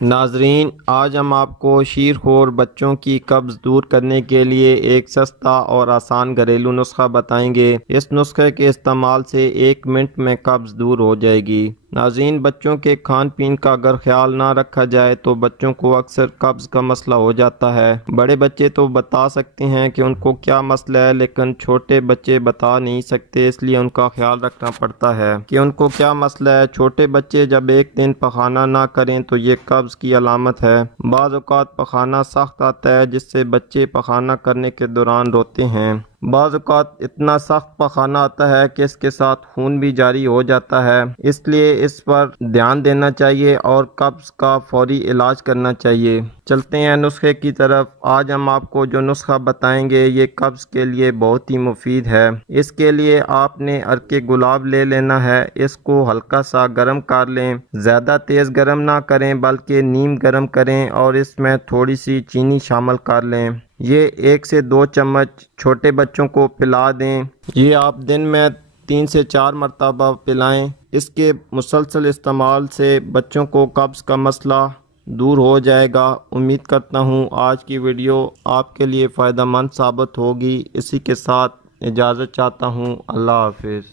ناظرین، آج ہم آپ کو شیر خور بچوں کی قبض دور کرنے کے لیے ایک سستا اور آسان گھریلو نسخہ بتائیں گے۔ اس نسخے کے استعمال سے 1 منٹ میں قبض دور ہو جائے گی۔ ناظرین، بچوں کے کھان پین کا اگر خیال نہ رکھا جائے تو بچوں کو اکثر قبض کا مسئلہ ہو جاتا ہے۔ بڑے بچے تو بتا سکتے ہیں کہ ان کو کیا مسئلہ ہے، لیکن چھوٹے بچے بتا نہیں سکتے، اس لیے ان کا خیال رکھنا پڑتا ہے کہ ان کو کیا مسئلہ ہے۔ چھوٹے بچے جب ایک دن پخانہ نہ کریں تو یہ قبض کی علامت ہے۔ بعض اوقات پخانہ سخت آتا ہے جس سے بچے پخانہ کرنے کے دوران روتے ہیں۔ بعض اوقات اتنا سخت پخانہ آتا ہے کہ اس کے ساتھ خون بھی جاری ہو جاتا ہے، اس لیے اس پر دھیان دینا چاہیے اور قبض کا فوری علاج کرنا چاہیے۔ چلتے ہیں نسخے کی طرف۔ آج ہم آپ کو جو نسخہ بتائیں گے یہ قبض کے لیے بہت ہی مفید ہے۔ اس کے لیے آپ نے عرق گلاب لے لینا ہے۔ اس کو ہلکا سا گرم کر لیں، زیادہ تیز گرم نہ کریں بلکہ نیم گرم کریں، اور اس میں تھوڑی سی چینی شامل کر لیں۔ یہ 1 سے 2 چمچ چھوٹے بچوں کو پلا دیں۔ یہ آپ دن میں 3 سے 4 مرتبہ پلائیں۔ اس کے مسلسل استعمال سے بچوں کو قبض کا مسئلہ دور ہو جائے گا۔ امید کرتا ہوں آج کی ویڈیو آپ کے لیے فائدہ مند ثابت ہوگی۔ اسی کے ساتھ اجازت چاہتا ہوں۔ اللہ حافظ۔